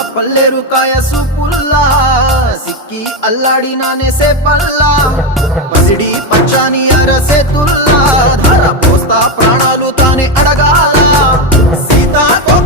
పల్లెరు కాయ సూపుల్లా సిక్కి అల్లాడినానే సేపల్లా పసిడి పచ్చాని అరసేతుల్లా ధర పోస్తా ప్రాణాలు తానే అడగాల సీతా